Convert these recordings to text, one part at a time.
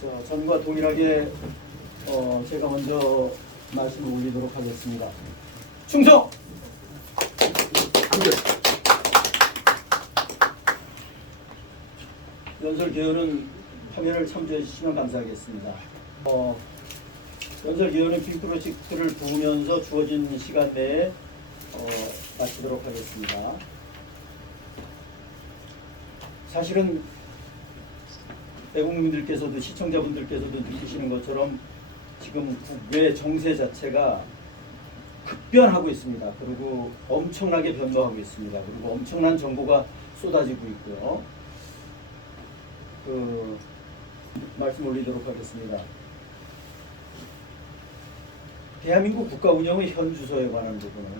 전과 동일하게 제가 먼저 말씀을 올리도록 하겠습니다. 충성! 연설 개요는 화면을 참조해 주시면 감사하겠습니다. 연설 개요는 빔 프로젝트를 부으면서 주어진 시간 내에 마치도록 하겠습니다. 사실은 애국민들께서도 시청자분들께서도 느끼시는 것처럼 지금 국외 정세 자체가 급변하고 있습니다. 그리고 엄청나게 변모하고 있습니다. 그리고 엄청난 정보가 쏟아지고 있고요. 말씀 올리도록 하겠습니다. 대한민국 국가 운영의 현 주소에 관한 부분은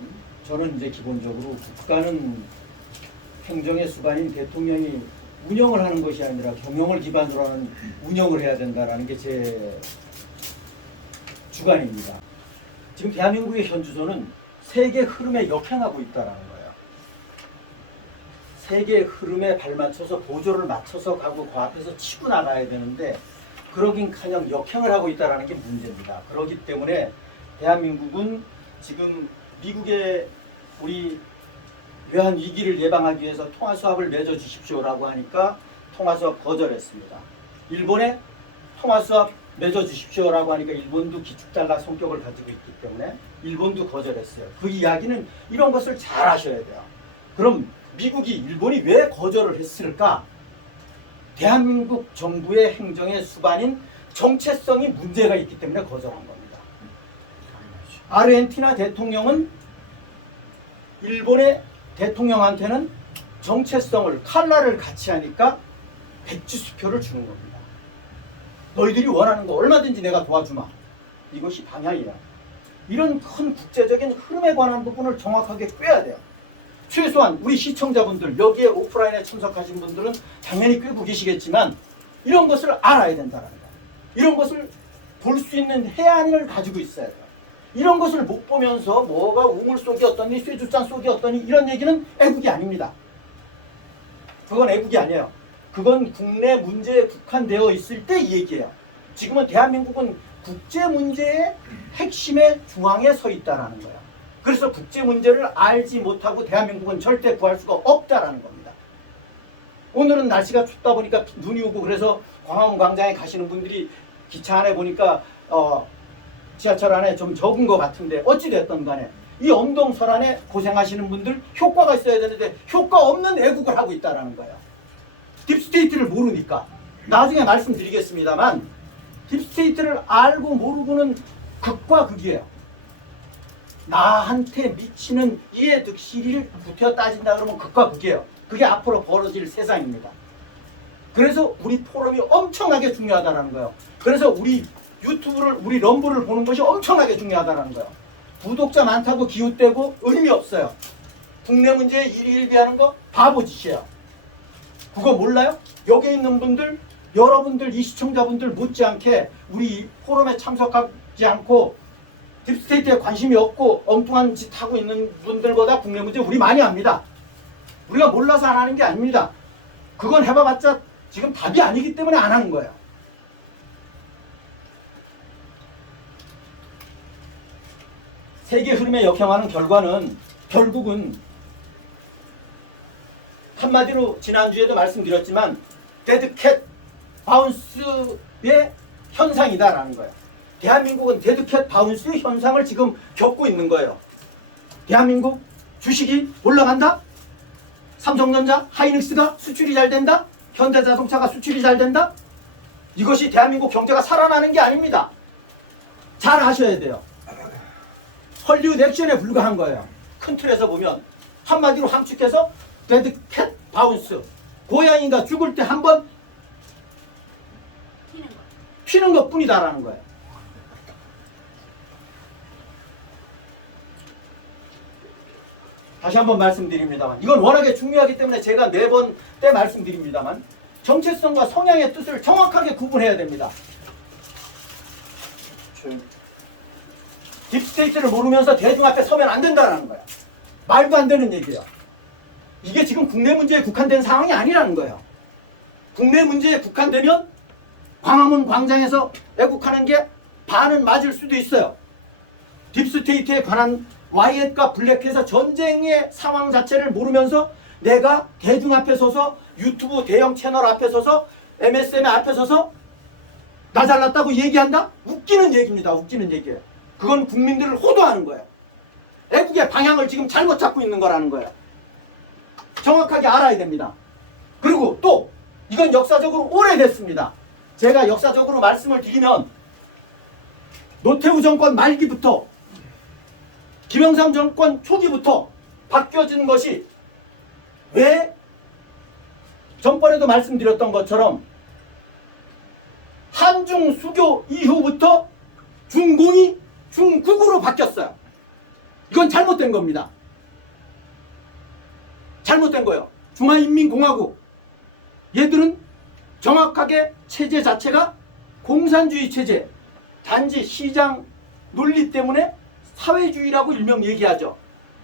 저는 이제 기본적으로 국가는 행정의 수반인 대통령이 운영을 하는 것이 아니라 경영을 기반으로 하는 운영을 해야 된다는 게 제 주관입니다. 지금 대한민국의 현 주소는 세계 흐름에 역행하고 있다는 거예요. 세계 흐름에 발맞춰서 보조를 맞춰서 가고 그 앞에서 치고 나가야 되는데 그러긴커녕 역행을 하고 있다는 게 문제입니다. 그렇기 때문에 대한민국은 지금 미국의 우리 외환 위기를 예방하기 위해서 통화수합을 맺어주십시오라고 하니까 통화수합 거절했습니다. 일본에 통화수합 맺어주십시오라고 하니까 일본도 기축달러 성격을 가지고 있기 때문에 일본도 거절했어요. 그 이야기는 이런 것을 잘 아셔야 돼요. 그럼 미국이 일본이 왜 거절을 했을까? 대한민국 정부의 행정의 수반인 정체성이 문제가 있기 때문에 거절한 겁니다. 아르헨티나 대통령은 일본의 대통령한테는 정체성을 칼라를 같이 하니까 백지수표를 주는 겁니다. 너희들이 원하는 거 얼마든지 내가 도와주마. 이것이 방향이야. 이런 큰 국제적인 흐름에 관한 부분을 정확하게 꿰야 돼요. 최소한 우리 시청자분들, 여기에 오프라인에 참석하신 분들은 당연히 꿰고 계시겠지만 이런 것을 알아야 된다는 거예요. 이런 것을 볼 수 있는 해안을 가지고 있어야 돼요. 이런 것을 못 보면서 뭐가 우물 속이 어떠니 쇠주잔 속이 어떠니 이런 얘기는 애국이 아닙니다. 그건 애국이 아니에요. 그건 국내 문제에 국한되어 있을 때 이 얘기예요. 지금은 대한민국은 국제 문제의 핵심의 중앙에 서 있다는 거예요. 그래서 국제 문제를 알지 못하고 대한민국은 절대 구할 수가 없다는 겁니다. 오늘은 날씨가 춥다 보니까 눈이 오고 그래서 광화문 광장에 가시는 분들이 기차 안에 보니까 지하철 안에 좀 적은 것 같은데 어찌됐든 간에 이 엄동설안에 고생하시는 분들 효과가 있어야 되는데 효과 없는 애국을 하고 있다는 거예요. 딥스테이트를 모르니까. 나중에 말씀드리겠습니다만 딥스테이트를 알고 모르고는 극과 극이에요. 나한테 미치는 이해득실을 구태여 따진다 그러면 극과 극이에요. 그게 앞으로 벌어질 세상입니다. 그래서 우리 포럼이 엄청나게 중요하다는 거예요. 그래서 우리 유튜브를 우리 럼블을 보는 것이 엄청나게 중요하다는 거예요. 구독자 많다고 기웃대고 의미 없어요. 국내 문제에 일희일비하는 거 바보짓이에요. 그거 몰라요? 여기 있는 분들, 여러분들, 이 시청자분들 못지않게 우리 포럼에 참석하지 않고 딥스테이트에 관심이 없고 엉뚱한 짓 하고 있는 분들보다 국내 문제 우리 많이 압니다. 우리가 몰라서 안 하는 게 아닙니다. 그건 해봐봤자 지금 답이 아니기 때문에 안 하는 거예요. 세계 흐름에 역행하는 결과는 결국은 한마디로 지난주에도 말씀드렸지만 데드캣 바운스의 현상이다라는 거예요. 대한민국은 데드캣 바운스의 현상을 지금 겪고 있는 거예요. 대한민국 주식이 올라간다? 삼성전자, 하이닉스가 수출이 잘 된다? 현대자동차가 수출이 잘 된다? 이것이 대한민국 경제가 살아나는 게 아닙니다. 잘 아셔야 돼요. 헐리우드 액션에 불과한 거예요. 큰 틀에서 보면 한마디로 함축해서 데드캣 바운스. 고양이가 죽을 때 한 번 튀는 것 뿐이다라는 거예요. 다시 한번 말씀드립니다만 이건 워낙에 중요하기 때문에 제가 매번 때 말씀드립니다만 정체성과 성향의 뜻을 정확하게 구분해야 됩니다. 딥스테이트를 모르면서 대중 앞에 서면 안 된다는 거야. 말도 안 되는 얘기야. 이게 지금 국내 문제에 국한된 상황이 아니라는 거예요. 국내 문제에 국한되면 광화문 광장에서 애국하는 게 반은 맞을 수도 있어요. 딥스테이트에 관한 와이엇과 블랙에서 전쟁의 상황 자체를 모르면서 내가 대중 앞에 서서 유튜브 대형 채널 앞에 서서 MSN 앞에 서서 나 잘났다고 얘기한다? 웃기는 얘기입니다. 웃기는 얘기예요. 그건 국민들을 호도하는 거예요. 애국의 방향을 지금 잘못 잡고 있는 거라는 거예요. 정확하게 알아야 됩니다. 그리고 또 이건 역사적으로 오래됐습니다. 제가 역사적으로 말씀을 드리면 노태우 정권 말기부터 김영삼 정권 초기부터 바뀌어진 것이 왜 전번에도 말씀드렸던 것처럼 한중 수교 이후부터 중공이 중국으로 바뀌었어요. 이건 잘못된 겁니다. 잘못된 거예요. 중화인민공화국 얘들은 정확하게 체제 자체가 공산주의 체제, 단지 시장 논리 때문에 사회주의라고 일명 얘기하죠.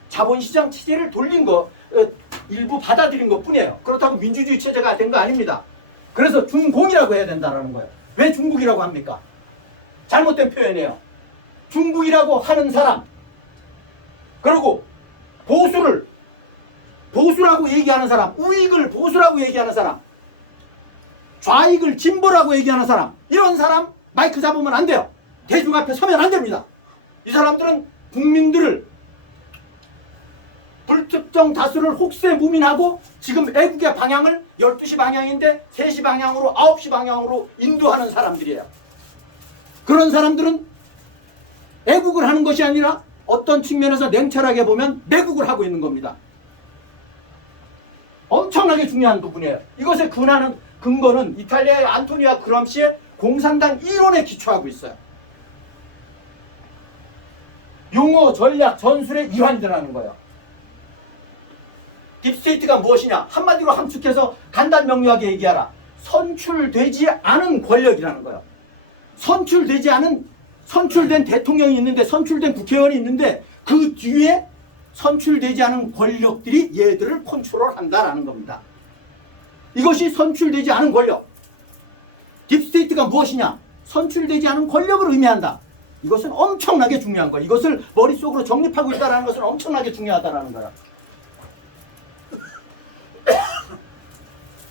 자본시장 체제를 돌린 거, 일부 받아들인 것 뿐이에요. 그렇다고 민주주의 체제가 된 거 아닙니다. 그래서 중공이라고 해야 된다는 거예요. 왜 중국이라고 합니까? 잘못된 표현이에요. 중국이라고 하는 사람, 그리고 보수라고 얘기하는 사람, 우익을 보수라고 얘기하는 사람, 좌익을 진보라고 얘기하는 사람, 이런 사람 마이크 잡으면 안 돼요. 대중 앞에 서면 안 됩니다. 이 사람들은 국민들을 불특정 다수를 혹세무민하고 지금 애국의 방향을 12시 방향인데 3시 방향으로 9시 방향으로 인도하는 사람들이에요. 그런 사람들은 애국을 하는 것이 아니라 어떤 측면에서 냉철하게 보면 매국을 하고 있는 겁니다. 엄청나게 중요한 부분이에요. 이것의 근거는 이탈리아의 안토니아 그람시의 공산당 이론에 기초하고 있어요. 용어, 전략, 전술의 이환이라는 거예요. 딥스테이트가 무엇이냐? 한마디로 함축해서 간단명료하게 얘기하라. 선출되지 않은 권력이라는 거예요. 선출된 대통령이 있는데, 선출된 국회의원이 있는데 그 뒤에 선출되지 않은 권력들이 얘들을 컨트롤한다라는 겁니다. 이것이 선출되지 않은 권력. 딥스테이트가 무엇이냐? 선출되지 않은 권력을 의미한다. 이것은 엄청나게 중요한 거예요. 이것을 머릿속으로 정립하고 있다는 것은 엄청나게 중요하다는 거예요.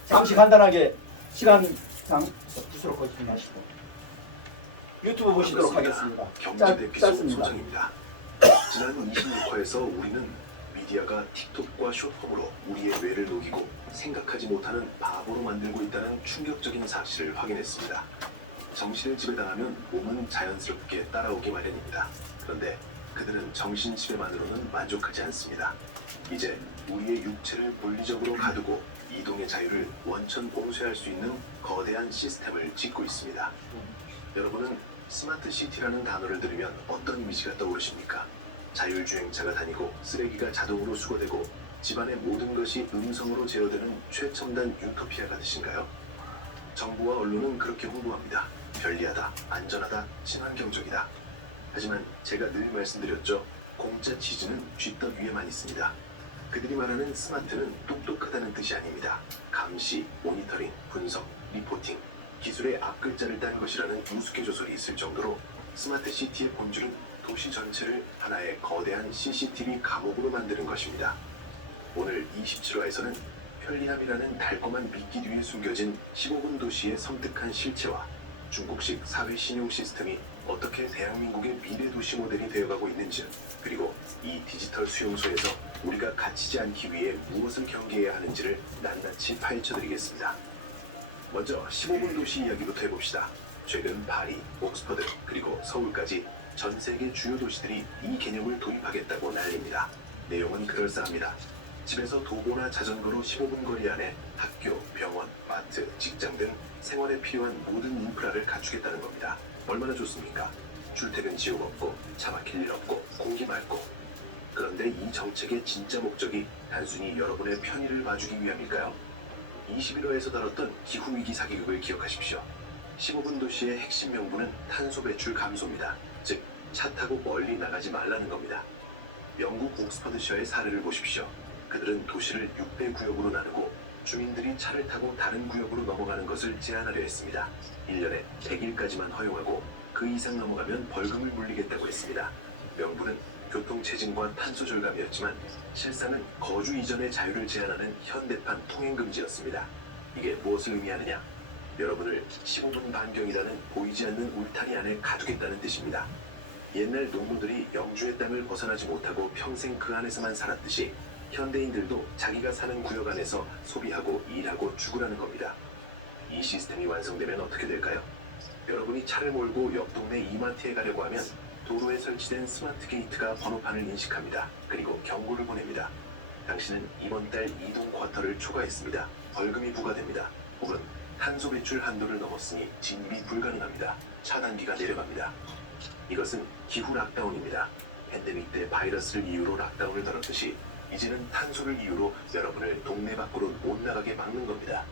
잠시 간단하게 시간상 부스럭거리지 마시고 유튜브 보시도록 하겠습니다. 짧습니다. 소장입니다. 지난 26화에서 우리는 미디어가 틱톡과 숏폼으로 우리의 뇌를 녹이고 생각하지 못하는 바보로 만들고 있다는 충격적인 사실을 확인했습니다. 정신을 지배당하면 몸은 자연스럽게 따라오기 마련입니다. 그런데 그들은 정신 지배만으로는 만족하지 않습니다. 이제 우리의 육체를 물리적으로 가두고 이동의 자유를 원천 봉쇄할 수 있는 거대한 시스템을 짓고 있습니다. 여러분은 스마트 시티라는 단어를 들으면 어떤 이미지가 떠오르십니까? 자율주행차가 다니고 쓰레기가 자동으로 수거되고 집안의 모든 것이 음성으로 제어되는 최첨단 유토피아 같으신가요? 정부와 언론은 그렇게 홍보합니다. 편리하다, 안전하다, 친환경적이다. 하지만 제가 늘 말씀드렸죠. 공짜 치즈는 쥐떡 위에만 있습니다. 그들이 말하는 스마트는 똑똑하다는 뜻이 아닙니다. 감시, 모니터링, 분석, 리포팅, 기술의 앞글자를 딴 것이라는 우스갯소설이 있을 정도로 스마트 시티의 본질은 도시 전체를 하나의 거대한 CCTV 감옥으로 만드는 것입니다. 오늘 27화에서는 편리함이라는 달콤한 미끼 뒤에 숨겨진 15분 도시의 섬뜩한 실체와 중국식 사회 신용 시스템이 어떻게 대한민국의 미래 도시 모델이 되어가고 있는지, 그리고 이 디지털 수용소에서 우리가 갇히지 않기 위해 무엇을 경계해야 하는지를 낱낱이 파헤쳐드리겠습니다. 먼저 15분 도시 이야기부터 해봅시다. 최근 파리, 옥스퍼드, 그리고 서울까지 전 세계 주요 도시들이 이 개념을 도입하겠다고 난립니다. 내용은 그럴싸합니다. 집에서 도보나 자전거로 15분 거리 안에 학교, 병원, 마트, 직장 등 생활에 필요한 모든 인프라를 갖추겠다는 겁니다. 얼마나 좋습니까? 출퇴근 지옥 없고 차 막힐 일 없고 공기 맑고. 그런데 이 정책의 진짜 목적이 단순히 여러분의 편의를 봐주기 위함일까요? 21화에서 다뤘던 기후위기 사기극을 기억하십시오. 15분 도시의 핵심 명분은 탄소 배출 감소입니다. 즉, 차 타고 멀리 나가지 말라는 겁니다. 영국 옥스퍼드셔의 사례를 보십시오. 그들은 도시를 6대 구역으로 나누고 주민들이 차를 타고 다른 구역으로 넘어가는 것을 제한하려 했습니다. 1년에 100일까지만 허용하고 그 이상 넘어가면 벌금을 물리겠다고 했습니다. 명분은 교통체증과 탄소 절감이었지만 실상은 거주 이전의 자유를 제한하는 현대판 통행금지였습니다. 이게 무엇을 의미하느냐? 여러분을 15분 반경이라는 보이지 않는 울타리 안에 가두겠다는 뜻입니다. 옛날 농부들이 영주의 땅을 벗어나지 못하고 평생 그 안에서만 살았듯이 현대인들도 자기가 사는 구역 안에서 소비하고 일하고 죽으라는 겁니다. 이 시스템이 완성되면 어떻게 될까요? 여러분이 차를 몰고 옆 동네 이마트에 가려고 하면 도로에 설치된 스마트 게이트가 번호판을 인식합니다. 그리고 경고를 보냅니다. 당신은 이번 달 이동 쿼터를 초과했습니다. 벌금이 부과됩니다. 혹은 탄소 배출 한도를 넘었으니 진입이 불가능합니다. 차단기가 내려갑니다. 이것은 기후 락다운입니다. 팬데믹 때 바이러스를 이유로 락다운을 걸었듯이 이제는 탄소를 이유로 여러분을 동네 밖으로 못 나가게 막는 겁니다.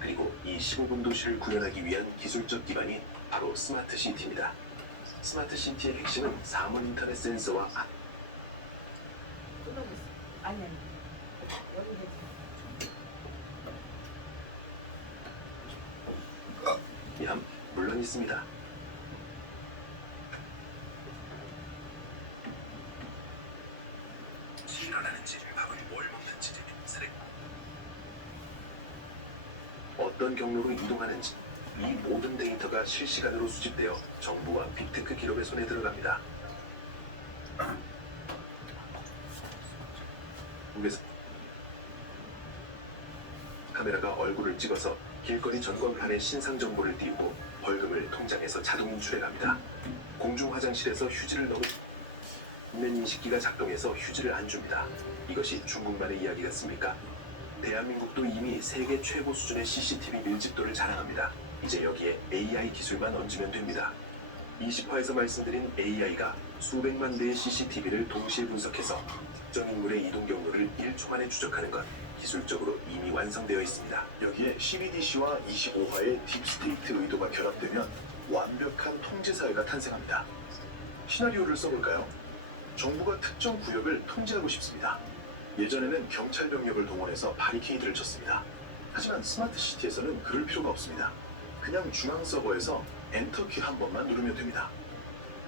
그리고 이 15분 도시를 구현하기 위한 기술적 기반이 바로 스마트 시티입니다. 스마트 시티의 핵심은 사물 인터넷 센서와 끊어졌어. 아니. 여기 얌, 물론 있습니다. 일어나는지 밥을 뭘 먹는지 어떤 경로로 이동하는지 이 모든 데이터가 실시간으로 수집되어 정부와 빅테크 기업의 손에 들어갑니다. 그래서 카메라가 얼굴을 찍어서 길거리 전광판에 신상 정보를 띄우고 벌금을 통장에서 자동 인출해갑니다. 공중 화장실에서 휴지를 넣고 인면 인식기가 작동해서 휴지를 안 줍니다. 이것이 중국만의 이야기 같습니까? 대한민국도 이미 세계 최고 수준의 CCTV 밀집도를 자랑합니다. 이제 여기에 AI 기술만 얹으면 됩니다. 20화에서 말씀드린 AI가 수백만 대의 CCTV를 동시에 분석해서 특정 인물의 이동 경로를 1초 만에 추적하는 것, 기술적으로 이미 완성되어 있습니다. 여기에 CBDC와 25화의 딥스테이트 의도가 결합되면 완벽한 통제사회가 탄생합니다. 시나리오를 써볼까요? 정부가 특정 구역을 통제하고 싶습니다. 예전에는 경찰 병력을 동원해서 바리케이드를 쳤습니다. 하지만 스마트 시티에서는 그럴 필요가 없습니다. 그냥 중앙 서버에서 엔터키 한 번만 누르면 됩니다.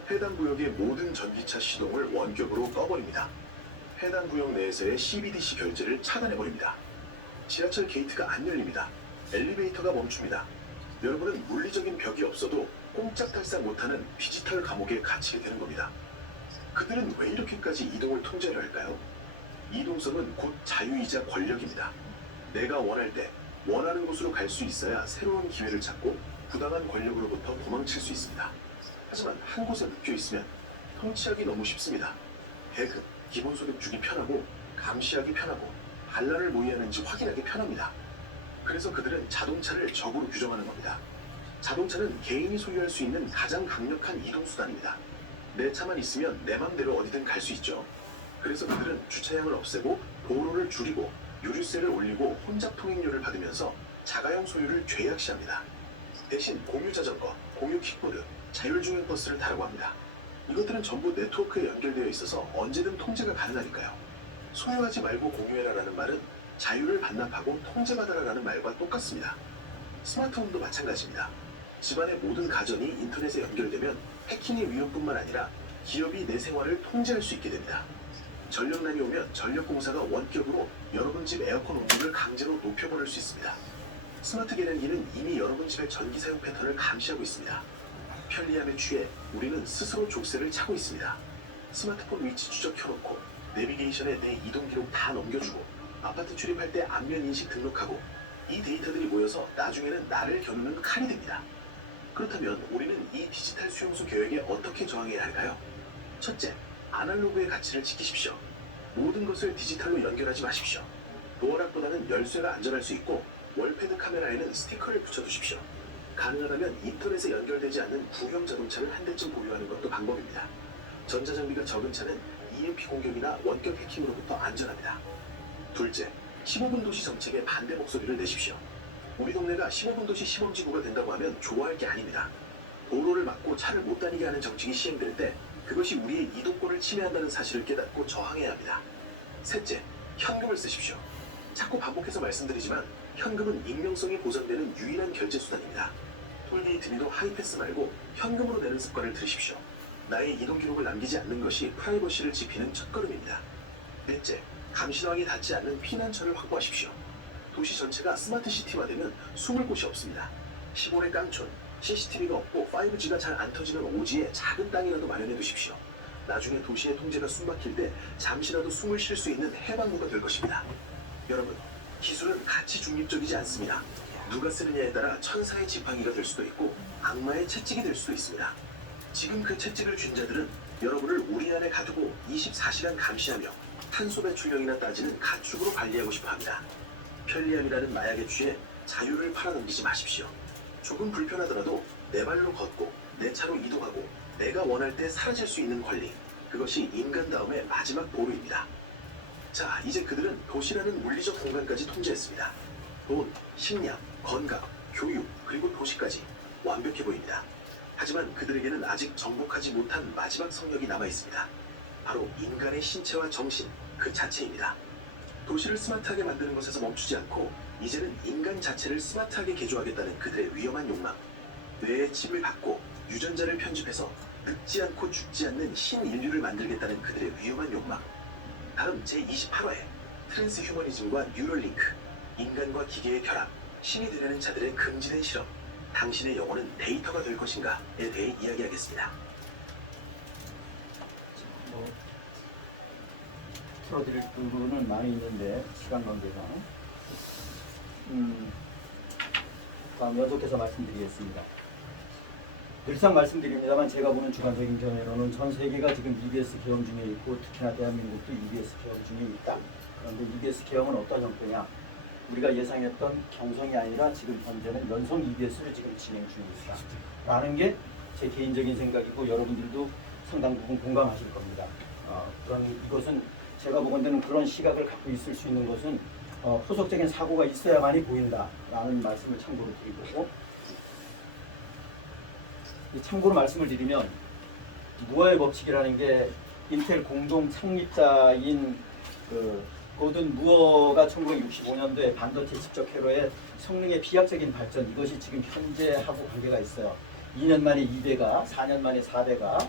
해당 구역의 모든 전기차 시동을 원격으로 꺼버립니다. 해당 구역 내에서의 CBDC 결제를 차단해버립니다. 지하철 게이트가 안 열립니다. 엘리베이터가 멈춥니다. 여러분은 물리적인 벽이 없어도 꼼짝달싹 못하는 디지털 감옥에 갇히게 되는 겁니다. 그들은 왜 이렇게까지 이동을 통제를 할까요? 이동성은 곧 자유이자 권력입니다. 내가 원할 때 원하는 곳으로 갈 수 있어야 새로운 기회를 찾고 부당한 권력으로부터 도망칠 수 있습니다. 하지만 한 곳에 묶여 있으면 통치하기 너무 쉽습니다. 대금, 기본소득 주기 편하고 감시하기 편하고 반란을 모의하는지 확인하기 편합니다. 그래서 그들은 자동차를 적으로 규정하는 겁니다. 자동차는 개인이 소유할 수 있는 가장 강력한 이동수단입니다. 내 차만 있으면 내 맘대로 어디든 갈 수 있죠. 그래서 그들은 주차량을 없애고 도로를 줄이고 유류세를 올리고 혼잡 통행료를 받으면서 자가용 소유를 죄악시합니다. 대신 공유자전거, 공유 킥보드, 자율주행 버스를 타라고 합니다. 이것들은 전부 네트워크에 연결되어 있어서 언제든 통제가 가능하니까요. 소유하지 말고 공유해라라는 말은 자유를 반납하고 통제받아라라는 말과 똑같습니다. 스마트홈도 마찬가지입니다. 집안의 모든 가전이 인터넷에 연결되면 해킹의 위험뿐만 아니라 기업이 내 생활을 통제할 수 있게 됩니다. 전력난이 오면 전력공사가 원격으로 여러분 집 에어컨 온도를 강제로 높여버릴 수 있습니다. 스마트 계량기는 이미 여러분 집의 전기 사용 패턴을 감시하고 있습니다. 편리함에 취해 우리는 스스로 족쇄를 차고 있습니다. 스마트폰 위치 추적 켜놓고 내비게이션에 내 이동 기록 다 넘겨주고 아파트 출입할 때 안면 인식 등록하고 이 데이터들이 모여서 나중에는 나를 겨누는 칼이 됩니다. 그렇다면 우리는 이 디지털 수용소 계획에 어떻게 저항해야 할까요? 첫째, 아날로그의 가치를 지키십시오. 모든 것을 디지털로 연결하지 마십시오. 도어락보다는 열쇠가 안전할 수 있고 월패드 카메라에는 스티커를 붙여두십시오. 가능하다면 인터넷에 연결되지 않는 구형 자동차를 한 대쯤 보유하는 것도 방법입니다. 전자장비가 적은 차는 EMP 공격이나 원격 해킹으로부터 안전합니다. 둘째, 15분 도시 정책에 반대 목소리를 내십시오. 우리 동네가 15분 도시 시범지구가 된다고 하면 좋아할 게 아닙니다. 도로를 막고 차를 못 다니게 하는 정책이 시행될 때 그것이 우리의 이동권을 침해한다는 사실을 깨닫고 저항해야 합니다. 셋째, 현금을 쓰십시오. 자꾸 반복해서 말씀드리지만 현금은 익명성이 보장되는 유일한 결제 수단입니다. 톨게이트 비도 하이패스 말고 현금으로 내는 습관을 들이십시오. 나의 이동 기록을 남기지 않는 것이 프라이버시를 지키는 첫걸음입니다. 넷째, 감시당하게 닿지 않는 피난처를 확보하십시오. 도시 전체가 스마트 시티화되면 숨을 곳이 없습니다. 시골의 깡촌, CCTV가 없고 5G가 잘 안 터지는 오지에 작은 땅이라도 마련해 두십시오. 나중에 도시의 통제가 숨막힐 때 잠시라도 숨을 쉴 수 있는 해방구가 될 것입니다. 여러분, 기술은 가치 중립적이지 않습니다. 누가 쓰느냐에 따라 천사의 지팡이가 될 수도 있고 악마의 채찍이 될 수도 있습니다. 지금 그 채찍을 쥔 자들은 여러분을 우리 안에 가두고 24시간 감시하며 탄소 배출량이나 따지는 가축으로 관리하고 싶어 합니다. 편리함이라는 마약에 취해 자유를 팔아넘기지 마십시오. 조금 불편하더라도 내 발로 걷고 내 차로 이동하고 내가 원할 때 사라질 수 있는 권리, 그것이 인간 다음의 마지막 보루입니다. 자, 이제 그들은 도시라는 물리적 공간까지 통제했습니다. 돈, 식량, 건강, 교육, 그리고 도시까지 완벽해 보입니다. 하지만 그들에게는 아직 정복하지 못한 마지막 성역이 남아 있습니다. 바로 인간의 신체와 정신 그 자체입니다. 도시를 스마트하게 만드는 것에서 멈추지 않고 이제는 인간 자체를 스마트하게 개조하겠다는 그들의 위험한 욕망. 뇌에 칩을 받고 유전자를 편집해서 늙지 않고 죽지 않는 신인류를 만들겠다는 그들의 위험한 욕망. 다음 제28화에 트랜스휴머니즘과 뉴럴링크, 인간과 기계의 결합, 신이 되려는 자들의 금지된 실험, 당신의 영혼은 데이터가 될 것인가에 대해 이야기하겠습니다. 뭐 풀어드릴 부분은 많이 있는데 시간 관계상 다음 연속해서 말씀드리겠습니다. 늘상 말씀드립니다만 제가 보는 주관적인 견해로는 전 세계가 지금 EBS 개혁 중에 있고 특히나 대한민국도 EBS 개혁 중에 있다. 그런데 EBS 개혁은 어떤 형태냐? 우리가 예상했던 경성이 아니라 지금 현재는 연성 EBS를 지금 진행 중에 있다. 라는 게 제 개인적인 생각이고 여러분들도 상당 부분 공감하실 겁니다. 그런 이것은 제가 보건대는 그런 시각을 갖고 있을 수 있는 것은 후속적인 사고가 있어야만이 보인다라는 말씀을 참고로 드리고, 참고로 말씀을 드리면 무어의 법칙이라는 게 인텔 공동 창립자인 고든 무어가 1965년도에 반도체 집적 회로의 성능의 비약적인 발전, 이것이 지금 현재하고 관계가 있어요. 2년 만에 2배가, 4년 만에 4배가,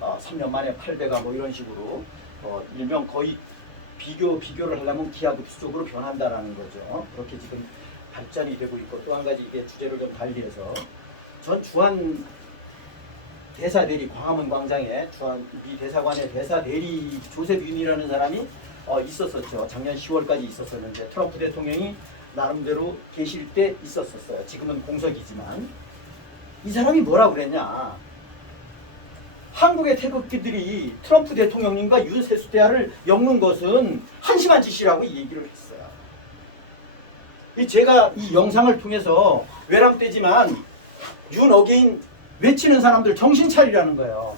3년 만에 8배가 뭐 이런 식으로 일명 거의 비교를 하려면 기하급수 쪽으로 변한다라는 거죠. 그렇게 지금 발전이 되고 있고, 또 한 가지 이게 주제를 좀 달리해서 전 주한 대사대리 광화문 광장에 주한 미 대사관의 대사대리 조셉 윤이라는 사람이 있었었죠. 작년 10월까지 있었었는데 트럼프 대통령이 나름대로 계실 때 있었었어요. 지금은 공석이지만 이 사람이 뭐라고 그랬냐? 한국의 태극기들이 트럼프 대통령님과 윤세수 대화를 엮는 것은 한심한 짓이라고 이 얘기를 했어요. 제가 이 영상을 통해서 외람되지만 윤 어게인 외치는 사람들 정신 차리라는 거예요.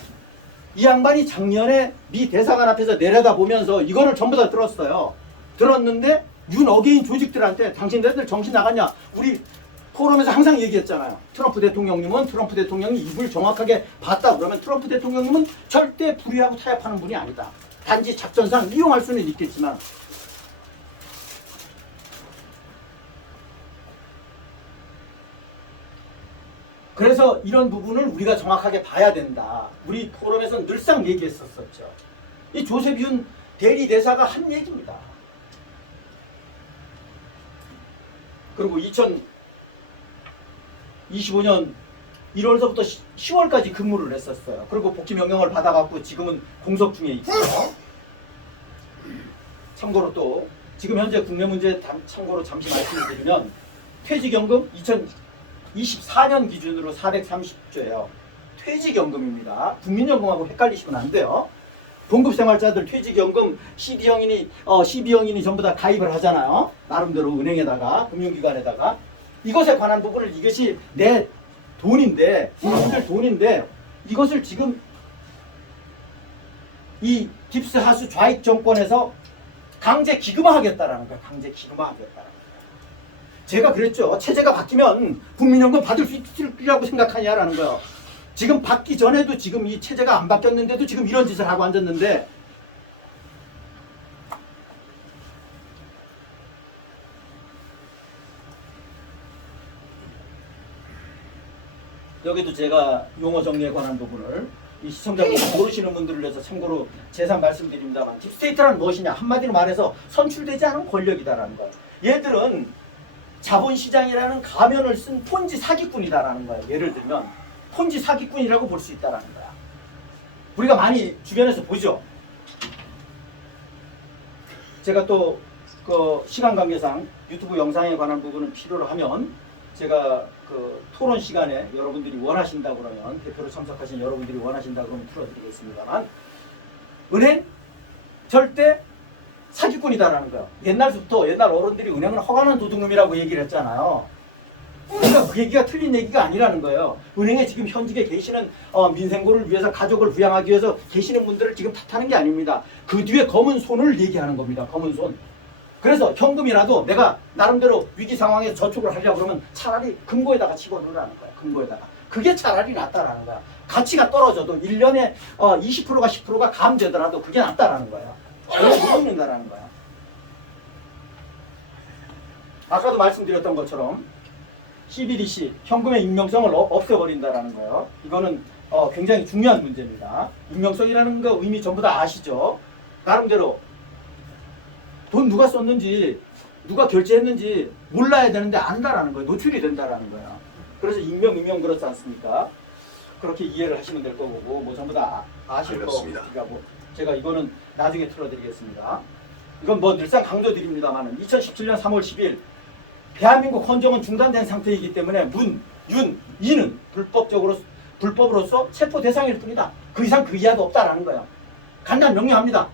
이 양반이 작년에 미 대사관 앞에서 내려다보면서 이거를 전부 다 들었어요. 들었는데 윤 어게인 조직들한테 당신네들 정신 나갔냐? 우리 포럼에서 항상 얘기했잖아요. 트럼프 대통령님은 트럼프 대통령이 입을 정확하게 봤다 그러면 트럼프 대통령님은 절대 불의하고 타협하는 분이 아니다. 단지 작전상 이용할 수는 있겠지만, 그래서 이런 부분을 우리가 정확하게 봐야 된다. 우리 포럼에서 늘상 얘기했었죠. 이 조셉 윤 대리대사가 한 얘기입니다. 그리고 2025년 1월서부터 10월까지 근무를 했었어요. 그리고 복귀 명령을 받아갖고 지금은 공석 중에 있고요. 참고로 또 지금 현재 국내 문제 참고로 잠시 말씀드리면 퇴직연금 2024년 기준으로 430조예요. 퇴직연금입니다. 국민연금하고 헷갈리시면 안 돼요. 봉급생활자들 퇴직연금 CB형이니 전부 다 가입을 하잖아요. 나름대로 은행에다가 금융기관에다가. 이것에 관한 부분을, 이것이 내 돈인데, 국민들 돈인데, 이것을 지금 이 깁스 하수 좌익 정권에서 강제 기금화하겠다라는 거예요. 강제 기금화하겠다라는 거예요. 제가 그랬죠. 체제가 바뀌면 국민연금 받을 수 있으리라고 생각하냐라는 거예요. 지금 받기 전에도 지금 이 체제가 안 바뀌었는데도 지금 이런 짓을 하고 앉았는데, 여기도 제가 용어 정리에 관한 부분을 이 시청자분들 모르시는 분들을 위해서 참고로 재산 말씀드립니다만, 딥스테이트란 무엇이냐? 한마디로 말해서 선출되지 않은 권력이다라는 거예요. 얘들은 자본시장이라는 가면을 쓴 폰지 사기꾼이다라는 거예요. 예를 들면 폰지 사기꾼이라고 볼 수 있다라는 거야. 우리가 많이 주변에서 보죠. 제가 또 그 시간 관계상 유튜브 영상에 관한 부분은 필요로 하면 제가 그 토론 시간에 여러분들이 원하신다 그러면, 대표로 참석하신 여러분들이 원하신다 그러면 풀어드리겠습니다만, 은행 절대 사기꾼이다라는 거예요. 옛날부터 옛날 어른들이 은행은 허가난 도둑놈이라고 얘기를 했잖아요. 그러니까 그 얘기가 틀린 얘기가 아니라는 거예요. 은행에 지금 현직에 계시는 민생고를 위해서, 가족을 부양하기 위해서 계시는 분들을 지금 탓하는 게 아닙니다. 그 뒤에 검은 손을 얘기하는 겁니다. 검은 손. 그래서 현금이라도 내가 나름대로 위기 상황에 저축을 하려고 그러면 차라리 금고에다가 집어넣으라는 거야. 금고에다가. 그게 차라리 낫다라는 거야. 가치가 떨어져도 1년에 20%가 10%가 감되더라도 그게 낫다라는 거야. 왜 모른다라는 거야. 아까도 말씀드렸던 것처럼 CBDC, 현금의 익명성을 없애버린다라는 거예요. 이거는 굉장히 중요한 문제입니다. 익명성이라는 거 의미 전부 다 아시죠? 나름대로 돈 누가 썼는지, 누가 결제했는지 몰라야 되는데 안다라는 거예요. 노출이 된다라는 거야. 그래서 익명 그렇지 않습니까? 그렇게 이해를 하시면 될 거고, 뭐 전부 다 아실 거고. 제가 이거는 나중에 틀어드리겠습니다. 이건 뭐 늘상 강조드립니다만 2017년 3월 10일 대한민국 헌정은 중단된 상태이기 때문에 문, 윤, 이는 불법으로서 체포 대상일 뿐이다. 그 이상 그 이하도 없다라는 거야. 간단 명료합니다.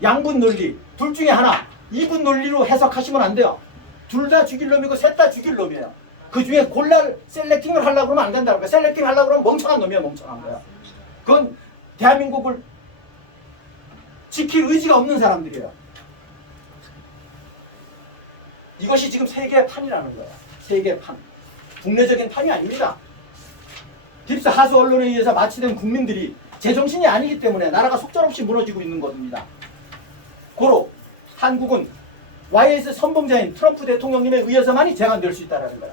양분 논리, 둘 중에 하나, 이분 논리로 해석하시면 안 돼요. 둘 다 죽일 놈이고 셋 다 죽일 놈이에요. 그 중에 셀렉팅을 하려고 그러면 안 된다는 거야. 셀렉팅 하려고 그러면 멍청한 놈이야, 멍청한 거야. 그건 대한민국을 지킬 의지가 없는 사람들이에요. 이것이 지금 세계의 판이라는 거야. 세계의 판. 국내적인 판이 아닙니다. 딥스 하수 언론에 의해서 마취된 국민들이 제정신이 아니기 때문에 나라가 속절없이 무너지고 있는 겁니다. 고로 한국은 YS 선봉자인 트럼프 대통령님에 의해서만이 재건될 수 있다는 거야.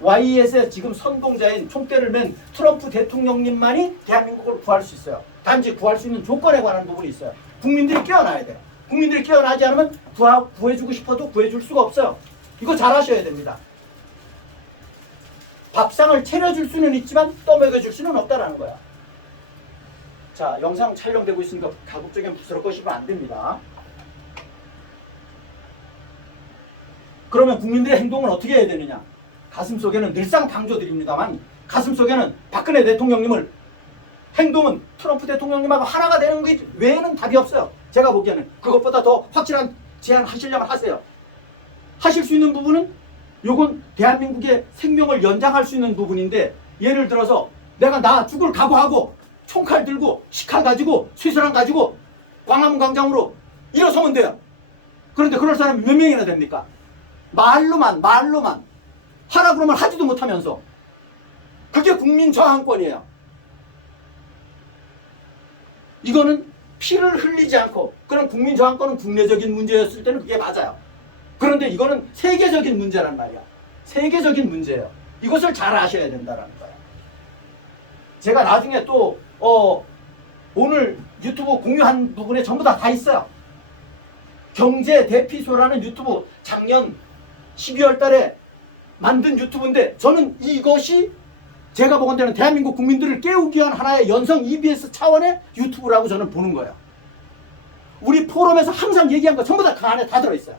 YS의 지금 선봉자인 총대를 맨 트럼프 대통령님만이 대한민국을 구할 수 있어요. 단지 구할 수 있는 조건에 관한 부분이 있어요. 국민들이 깨어나야 돼요. 국민들이 깨어나지 않으면 구해주고 싶어도 구해줄 수가 없어요. 이거 잘 아셔야 됩니다. 밥상을 차려줄 수는 있지만 떠먹여줄 수는 없다라는 거야. 자, 영상 촬영되고 있으니까 가급적이면 부스럭거리시면 안 됩니다. 그러면 국민들의 행동은 어떻게 해야 되느냐? 가슴속에는 늘상 강조드립니다만 가슴속에는 박근혜 대통령님을, 행동은 트럼프 대통령님하고 하나가 되는 것 외에는 답이 없어요. 제가 보기에는 그것보다 더 확실한 제안 하시려면 하세요. 하실 수 있는 부분은 요건 대한민국의 생명을 연장할 수 있는 부분인데, 예를 들어서 내가 나 죽을 각오하고 총칼 들고 식칼 가지고 쇠사랑 가지고 광화문 광장으로 일어서면 돼요. 그런데 그럴 사람이 몇 명이나 됩니까? 말로만 하라 그러면 하지도 못하면서. 그게 국민 저항권이에요. 이거는 피를 흘리지 않고, 그런 국민 저항권은 국내적인 문제였을 때는 그게 맞아요. 그런데 이거는 세계적인 문제란 말이야. 세계적인 문제예요. 이것을 잘 아셔야 된다는 거예요. 제가 나중에 또 오늘 유튜브 공유한 부분에 전부 다 있어요. 경제 대피소라는 유튜브 작년 12월 달에 만든 유튜브인데, 저는 이것이 제가 보건대는 대한민국 국민들을 깨우기 위한 하나의 연성 EBS 차원의 유튜브라고 저는 보는 거예요. 우리 포럼에서 항상 얘기한 거 전부 다 그 안에 다 들어있어요.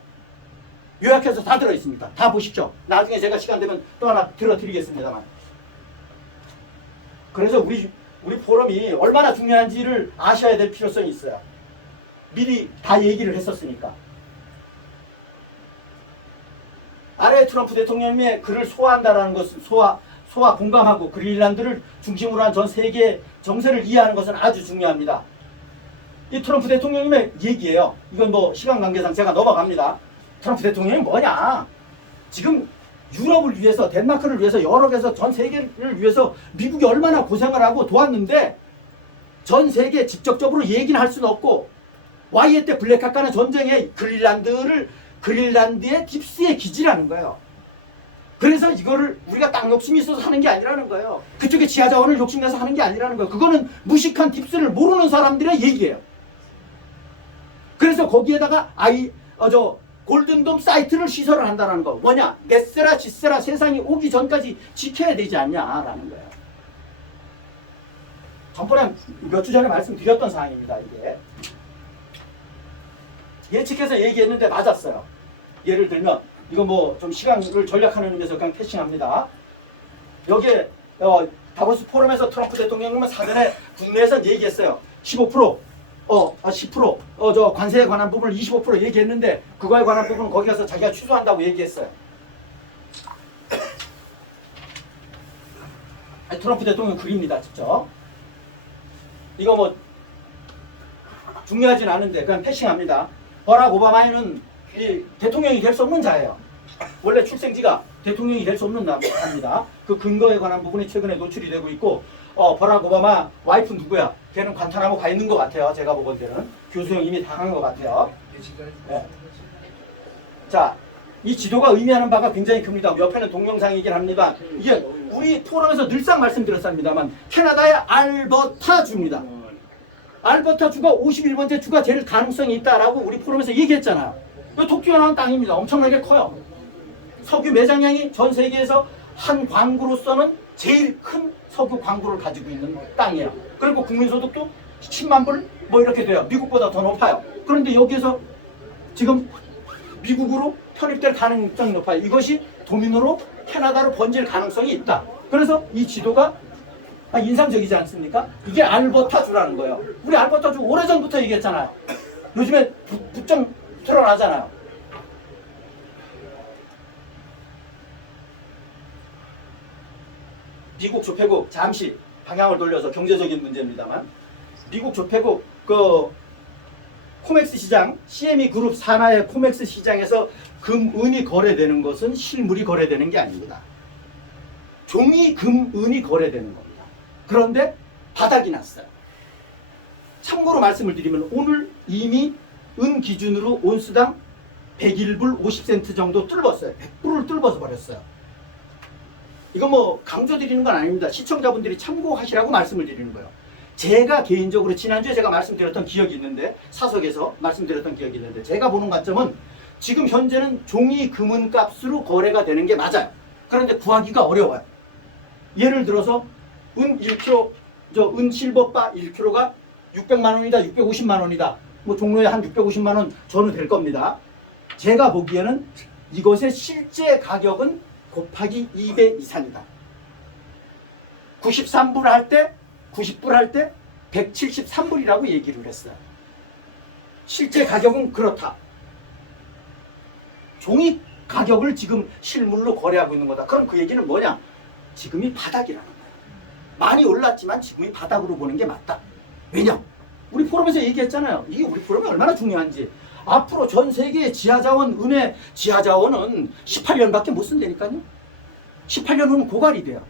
요약해서 다 들어있습니다. 다 보십시오. 나중에 제가 시간 되면 또 하나 들어드리겠습니다만. 그래서 우리 포럼이 얼마나 중요한지를 아셔야 될 필요성이 있어요. 미리 다 얘기를 했었으니까. 아래 트럼프 대통령님의 글을 소화한다라는 것은 소화 공감하고 그린란드를 중심으로 한 전 세계 정세를 이해하는 것은 아주 중요합니다. 이 트럼프 대통령님의 얘기예요. 이건 뭐 시간 관계상 제가 넘어갑니다. 트럼프 대통령이 뭐냐? 지금 유럽을 위해서, 덴마크를 위해서, 여러 개서 전 세계를 위해서 미국이 얼마나 고생을 하고 도왔는데, 전 세계에 직접적으로 얘기는 할 수는 없고, YA 때 블랙하카는 전쟁에 그린란드의 딥스의 기지라는 거예요. 그래서 이거를 우리가 땅 욕심이 있어서 하는 게 아니라는 거예요. 그쪽에 지하 자원을 욕심내서 하는 게 아니라는 거예요. 그거는 무식한 딥스를 모르는 사람들의 얘기예요. 그래서 거기에다가 골든돔 사이트를 시설을 한다는 거. 뭐냐? 넷세라 지세라 세상이 오기 전까지 지켜야 되지 않냐라는 거예요. 전번에 몇 주 전에 말씀드렸던 사항입니다. 이게 예측해서 얘기했는데 맞았어요. 예를 들면 이거 뭐 좀 시간을 전략하는 의미에서 그냥 캐칭합니다. 여기에 다보스 포럼에서 트럼프 대통령은 사전에 국내에서 얘기했어요. 15%, 10%, 저 관세에 관한 부분을 25% 얘기했는데 그거에 관한 부분은 거기 가서 자기가 취소한다고 얘기했어요. 트럼프 대통령 글입니다, 직접. 이거 뭐 중요하진 않은데 그냥 패싱합니다. 버락 오바마는 이 대통령이 될 수 없는 자예요. 원래 출생지가 대통령이 될 수 없는 자입니다. 그 근거에 관한 부분이 최근에 노출이 되고 있고 버락 오바마 와이프 누구야? 걔는 관타나모 가 있는 것 같아요. 제가 보건대는 교수형 이미 당한 것 같아요. 네. 자, 이 지도가 의미하는 바가 굉장히 큽니다. 옆에는 동영상이긴 합니다. 이게 우리 포럼에서 늘상 말씀드렸습니다만 캐나다의 알버타 주입니다. 알버타 주가 51번째 주가 제일 가능성이 있다라고 우리 포럼에서 얘기했잖아요. 이거 톡 튀어나온 땅입니다. 엄청나게 커요. 석유 매장량이 전 세계에서 한 광구로서는 제일 큰 석유 광구를 가지고 있는 땅이에요. 그리고 국민소득도 10만 불 뭐 이렇게 돼요. 미국보다 더 높아요. 그런데 여기에서 지금 미국으로 편입될 가능성이 높아요. 이것이 도미노로 캐나다로 번질 가능성이 있다. 그래서 이 지도가 인상적이지 않습니까? 이게 알버타주라는 거예요. 우리 알버타주 오래전부터 얘기했잖아요. 요즘에 부쩍 드러나잖아요. 미국 조폐국 잠시 방향을 돌려서 경제적인 문제입니다만 미국 조폐국 그 코맥스 시장 CME 그룹 산하의 코맥스 시장에서 금은이 거래되는 것은 실물이 거래되는 게 아닙니다. 종이 금은이 거래되는 겁니다. 그런데 바닥이 났어요. 참고로 말씀을 드리면 오늘 이미 은 기준으로 온스당 101불 50센트 정도 뚫었어요. 100불을 뚫어서 버렸어요. 이거 뭐 강조드리는 건 아닙니다. 시청자분들이 참고하시라고 말씀을 드리는 거예요. 제가 개인적으로 지난주에 제가 말씀드렸던 기억이 있는데 사석에서 말씀드렸던 기억이 있는데 제가 보는 관점은 지금 현재는 종이 금은값으로 거래가 되는 게 맞아요. 그런데 구하기가 어려워요. 예를 들어서 은 1kg, 은 실버바 1kg가 600만 원이다, 650만 원이다. 뭐 종로에 한 650만 원 저는 될 겁니다. 제가 보기에는 이것의 실제 가격은 곱하기 2배 이상이다. 93불 할 때, 90불 할 때 173불이라고 얘기를 했어요. 실제 가격은 그렇다. 종이 가격을 지금 실물로 거래하고 있는 거다. 그럼 그 얘기는 뭐냐? 지금이 바닥이라는 거예요. 많이 올랐지만 지금이 바닥으로 보는 게 맞다. 왜냐? 우리 포럼에서 얘기했잖아요. 이게 우리 포럼이 얼마나 중요한지. 앞으로 전 세계의 지하자원, 은의 지하자원은 18년밖에 못 쓴다니까요. 18년 후는 고갈이 돼요.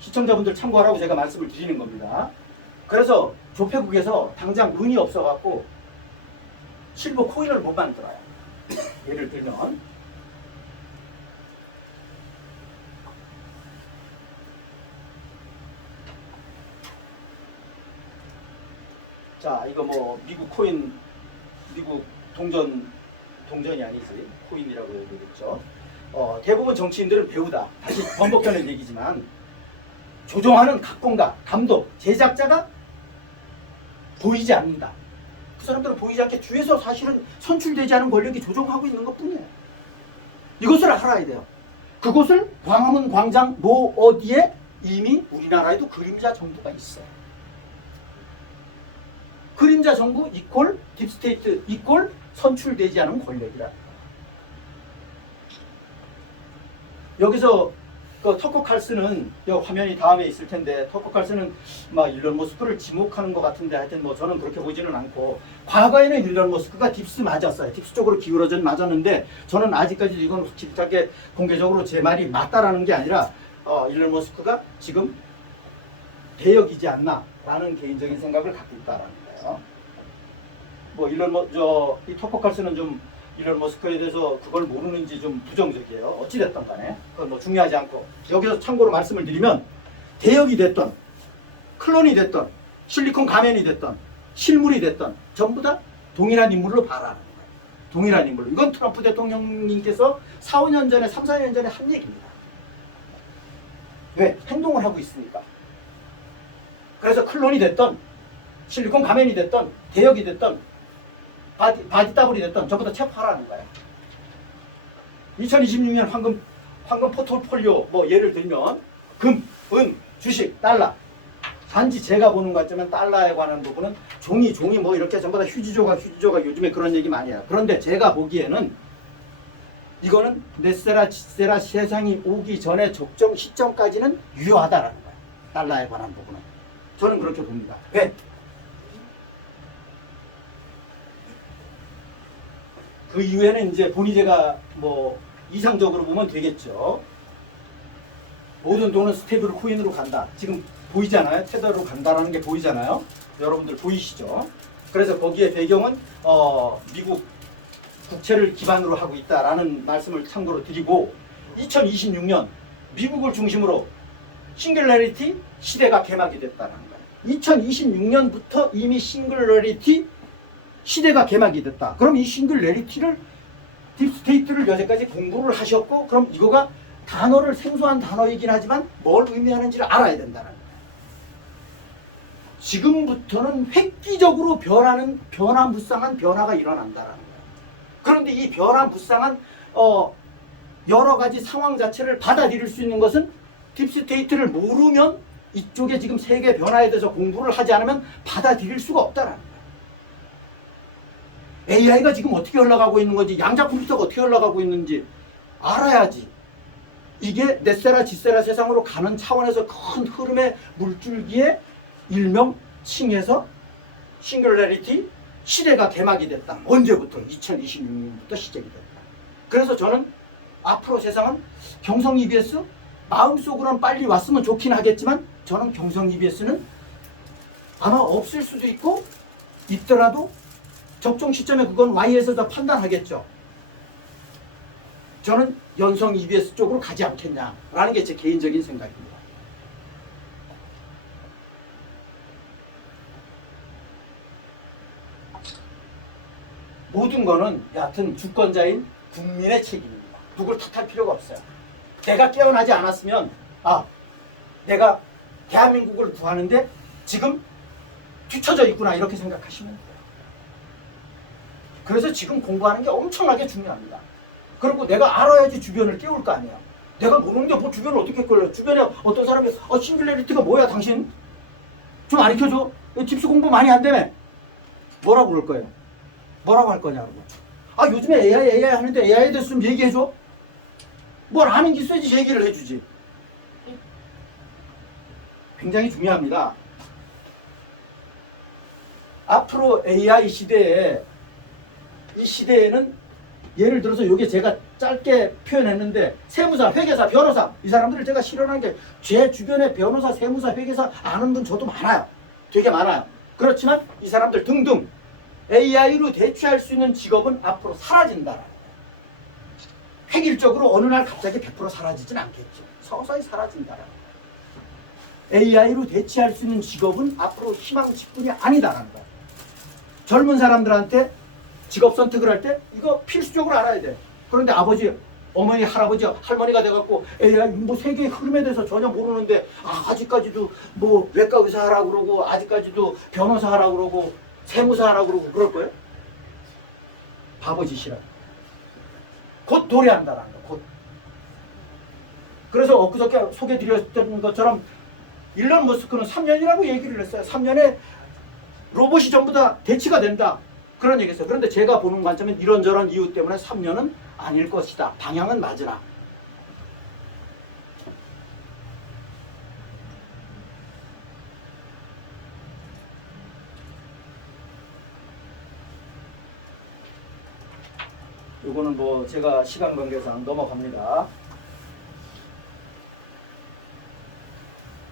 시청자분들 참고하라고 제가 말씀을 드리는 겁니다. 그래서 조폐국에서 당장 은이 없어갖고 실버 코인을 못 만들어요. 예를 들면 자, 이거 뭐 미국 코인, 미국 동전이 아니지 코인이라고 얘기했죠. 대부분 정치인들은 배우다. 다시 번복하는 얘기지만 조종하는 각본가, 감독, 제작자가 보이지 않는다. 그 사람들은 보이지 않게 뒤에서 사실은 선출되지 않은 권력이 조종하고 있는 것뿐이에요. 이것을 알아야 돼요. 그곳을 광화문 광장 뭐 어디에 이미 우리나라에도 그림자 정부가 있어요. 그림자 정부 이꼴 딥스테이트 이꼴 선출되지 않은 권력이다. 여기서 그 터커 칼슨은 여기 화면이 다음에 있을 텐데 터커 칼슨은 막 일론 머스크를 지목하는 것 같은데 하여튼 뭐 저는 그렇게 보지는 않고 과거에는 일론 머스크가 딥스 맞았어요. 딥스 쪽으로 기울어진 맞았는데 저는 아직까지도 이건 확실하게 공개적으로 제 말이 맞다라는 게 아니라 일론 머스크가 지금 대역이지 않나라는 개인적인 생각을 갖고 있다라는 거예요. 뭐 일론 이 터커 칼슨은 좀 일론 머스크에 대해서 그걸 모르는지 좀 부정적이에요. 어찌됐든 간에 그건 뭐 중요하지 않고, 여기서 참고로 말씀을 드리면 대역이 됐던 클론이 됐던 실리콘 가면이 됐던 실물이 됐던 전부 다 동일한 인물로 봐라는 거예요. 동일한 인물로. 이건 트럼프 대통령님께서 4, 5년 전에 3, 4년 전에 한 얘기입니다. 왜? 행동을 하고 있으니까. 그래서 클론이 됐던 실리콘 가면이 됐던 대역이 됐던 바디 더블이 됐던 전부 다 체포하라는 거예요. 2026년 황금 포트폴리오 뭐 예를 들면 금, 은, 주식, 달러. 단지 제가 보는 것 같지만 달러에 관한 부분은 종이 뭐 이렇게 전부 다 휴지조각 요즘에 그런 얘기 많이 해요. 그런데 제가 보기에는 이거는 넷세라 지세라 세상이 오기 전에 적정 시점까지는 유효하다라는 거예요. 달러에 관한 부분은. 저는 그렇게 봅니다. 왜? 그 이후에는 이제 본의제가 뭐 이상적으로 보면 되겠죠. 모든 돈은 스테이블 코인으로 간다. 지금 보이잖아요. 테더로 간다라는 게 보이잖아요. 여러분들 보이시죠? 그래서 거기에 배경은 미국 국채를 기반으로 하고 있다라는 말씀을 참고로 드리고, 2026년 미국을 중심으로 싱글러리티 시대가 개막이 됐다는 거예요. 2026년부터 이미 싱글러리티 시대가 개막이 됐다. 그럼 이 싱글러리티를 딥스테이트를 여태까지 공부를 하셨고, 그럼 이거가 단어를 생소한 단어이긴 하지만 뭘 의미하는지를 알아야 된다는 거예요. 지금부터는 획기적으로 변화무쌍한 변화가 일어난다는 거예요. 그런데 이 변화무쌍한 여러 가지 상황 자체를 받아들일 수 있는 것은 딥스테이트를 모르면, 이쪽에 지금 세계 변화에 대해서 공부를 하지 않으면 받아들일 수가 없다는 거예요. AI가 지금 어떻게 흘러가고 있는 건지, 양자 컴퓨터가 어떻게 흘러가고 있는지 알아야지 이게 넷세라 지세라 세상으로 가는 차원에서 큰 흐름의 물줄기에 일명 칭해서 싱글러리티 시대가 개막이 됐다. 언제부터? 2026년부터 시작이 됐다. 그래서 저는 앞으로 세상은 경성 EBS 마음속으로는 빨리 왔으면 좋긴 하겠지만, 저는 경성 EBS는 아마 없을 수도 있고, 있더라도 적정 시점에 그건 Y에서 판단하겠죠. 저는 연성 EBS 쪽으로 가지 않겠냐라는 게 제 개인적인 생각입니다. 모든 거는 여하튼 주권자인 국민의 책임입니다. 누굴 탓할 필요가 없어요. 내가 깨어나지 않았으면, 내가 대한민국을 구하는데 지금 뒤처져 있구나, 이렇게 생각하시면 돼요. 그래서 지금 공부하는 게 엄청나게 중요합니다. 그리고 내가 알아야지 주변을 깨울 거 아니야. 내가 모르는데 뭐 주변을 어떻게 끌려? 주변에 어떤 사람이 싱글러리티가 뭐야 당신? 좀 가르쳐줘. 딥스 공부 많이 한다며. 뭐라고 그럴 거예요? 뭐라고 할 거냐고. 요즘에 AI 하는데 AI에 대해서 좀 얘기해줘. 뭘 아는 게 있어야지 얘기를 해주지. 굉장히 중요합니다. 앞으로 AI 시대에, 이 시대에는 예를 들어서 이게 제가 짧게 표현했는데, 세무사, 회계사, 변호사, 이 사람들을 제가 실현한 게, 제 주변에 변호사, 세무사, 회계사 아는 분 저도 많아요. 되게 많아요. 그렇지만 이 사람들 등등 AI로 대체할 수 있는 직업은 앞으로 사라진다. 획일적으로 어느 날 갑자기 100% 사라지진 않겠죠. 서서히 사라진다. AI로 대체할 수 있는 직업은 앞으로 희망직군이 아니다라는 거예요. 젊은 사람들한테 직업 선택을 할 때 이거 필수적으로 알아야 돼. 그런데 아버지, 어머니, 할아버지, 할머니가 돼갖고 AI 뭐 세계의 흐름에 대해서 전혀 모르는데 아직까지도 뭐 외과 의사 하라고 그러고, 아직까지도 변호사 하라고 그러고, 세무사 하라고 그러고 그럴 거예요? 바보짓이라. 곧 도래한다라는 거. 곧. 그래서 엊그저께 소개드렸던 것처럼 일론 머스크는 3년이라고 얘기를 했어요. 3년에 로봇이 전부 다 대치가 된다. 그런 얘기했어요. 그런데 제가 보는 관점은 이런저런 이유 때문에 3년은 아닐 것이다. 방향은 맞으나. 요거는 뭐 제가 시간 관계상 넘어갑니다.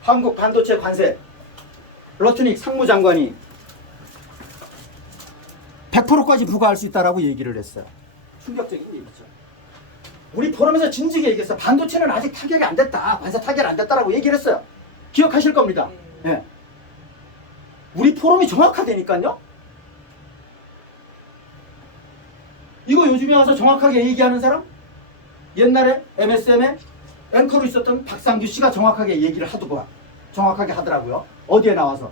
한국 반도체 관세, 러트닉 상무장관이 100%까지 부과할 수 있다라고 얘기를 했어요. 충격적인 얘기죠. 우리 포럼에서 진지하게 얘기했어. 반도체는 아직 타결이 안 됐다. 관세 타결 안 됐다라고 얘기를 했어요. 기억하실 겁니다. 예. 우리 포럼이 정확하다니까요. 이거 요즘에 와서 정확하게 얘기하는 사람? 옛날에 MSM에 앵커로 있었던 박상규 씨가 정확하게 얘기를 하더구나. 정확하게 하더라고요. 어디에 나와서?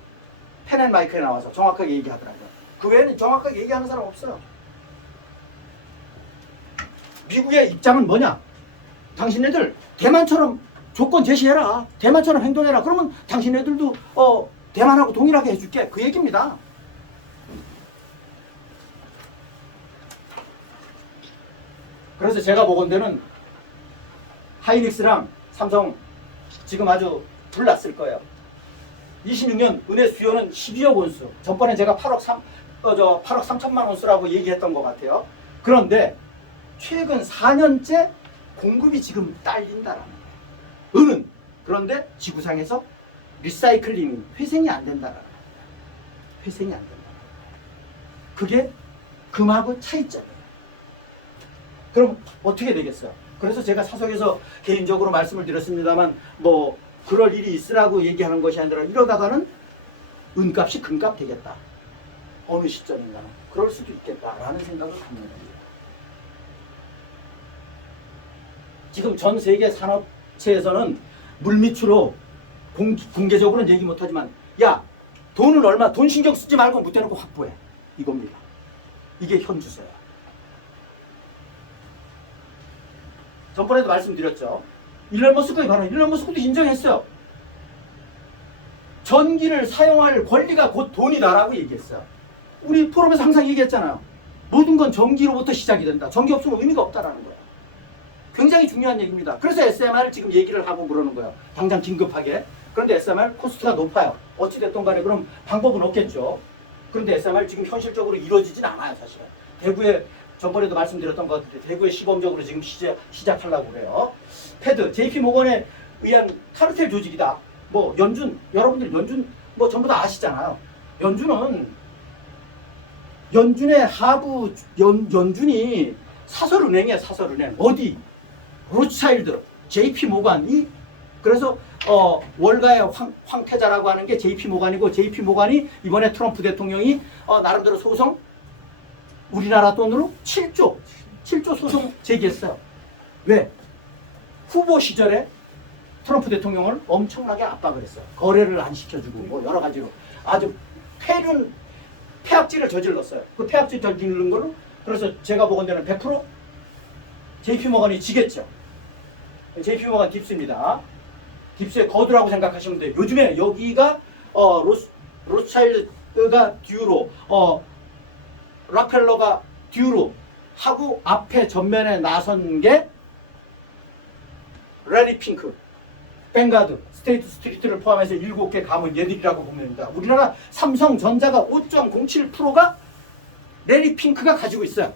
펜앤마이크에 나와서 정확하게 얘기하더라고요. 그 외에는 정확하게 얘기하는 사람 없어요. 미국의 입장은 뭐냐? 당신네들 대만처럼 조건 제시해라. 대만처럼 행동해라. 그러면 당신네들도 대만하고 동일하게 해줄게. 그 얘기입니다. 그래서 제가 보건대는 하이닉스랑 삼성 지금 아주 불났을 거예요. 26년 은혜 수요는 12억 원수. 전번에 제가 8억 3천만 원수라고 얘기했던 것 같아요. 그런데 최근 4년째 공급이 지금 딸린다라는 거예요. 은은. 그런데 지구상에서 리사이클링, 회생이 안 된다라는 거예요. 회생이 안 된다. 그게 금하고 차이점이에요. 그럼 어떻게 되겠어요? 그래서 제가 사석에서 개인적으로 말씀을 드렸습니다만 뭐 그럴 일이 있으라고 얘기하는 것이 아니라 이러다가는 은값이 금값 되겠다. 어느 시점인가는 그럴 수도 있겠다라는 생각을 갖는 겁니다. 지금 전 세계 산업체에서는 물밑으로 공개적으로는 얘기 못하지만 야 돈은 얼마 돈 신경 쓰지 말고 묻대놓고 확보해 이겁니다. 이게 현주소야. 전번에도 말씀드렸죠. 일론 머스크의 발언, 일론 머스크도 인정했어요. 전기를 사용할 권리가 곧 돈이다라고 얘기했어요. 우리 포럼에서 항상 얘기했잖아요. 모든 건 전기로부터 시작이 된다. 전기 없으면 의미가 없다라는 거예요. 굉장히 중요한 얘기입니다. 그래서 SMR 지금 얘기를 하고 그러는 거예요. 당장 긴급하게. 그런데 SMR 코스트가 높아요. 어찌됐든 간에 그럼 방법은 없겠죠. 그런데 SMR 지금 현실적으로 이루어지진 않아요, 사실은. 대구에 전번에도 말씀드렸던 것 같은데 대구에 시범적으로 지금 시작하려고 그래요. 패드, JP모건에 의한 카르텔 조직이다. 뭐 연준, 여러분들 연준 뭐 전부 다 아시잖아요. 연준의 하부 연준이 사설은행이야, 사설은행. 어디? 로츠차일드, JP모건이 그래서 월가의 황태자라고 하는 게 JP모건이고 JP모건이 이번에 트럼프 대통령이 나름대로 소송 우리나라 돈으로 7조 소송 제기했어요. 왜? 후보 시절에 트럼프 대통령을 엄청나게 압박을 했어요. 거래를 안 시켜주고 뭐 여러 가지로 아주 폐악질을 저질렀어요. 그 폐악질 저지른 걸로 그래서 제가 보건대는 100% JP모건이 지겠죠. JP모건 딥스입니다. 딥스의 거두라고 생각하시면 돼요. 요즘에 여기가 로스차일드가 듀로 락펠러가 듀로 하고 앞에 전면에 나선 게 레리 핑크, 뱅가드, 스테이트 스트리트를 포함해서 7개 가문 얘들이라고 보면 됩니다. 우리나라 삼성전자가 5.07%가 레리 핑크가 가지고 있어요.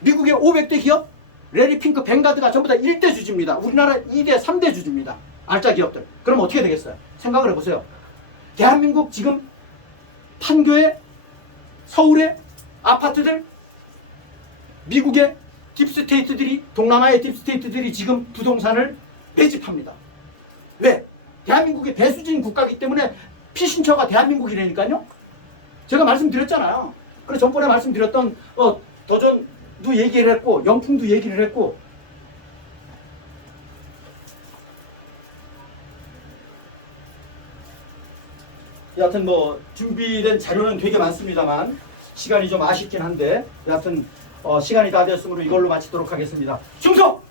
미국의 500대 기업 레리 핑크, 뱅가드가 전부 다 1대 주주입니다. 우리나라 2대, 3대 주주입니다. 알짜 기업들. 그럼 어떻게 되겠어요? 생각을 해보세요. 대한민국 지금 판교에 서울에 아파트들 미국의 딥스테이트들이 동남아의 딥스테이트들이 지금 부동산을 매집합니다. 왜? 대한민국이 배수진 국가이기 때문에 피신처가 대한민국이라니까요. 제가 말씀드렸잖아요. 그래서 전번에 말씀드렸던 더전도 얘기를 했고 영풍도 얘기를 했고 여하튼 뭐 준비된 자료는 되게 많습니다만 시간이 좀 아쉽긴 한데 여하튼 시간이 다 되었으므로 이걸로 마치도록 하겠습니다. 충성!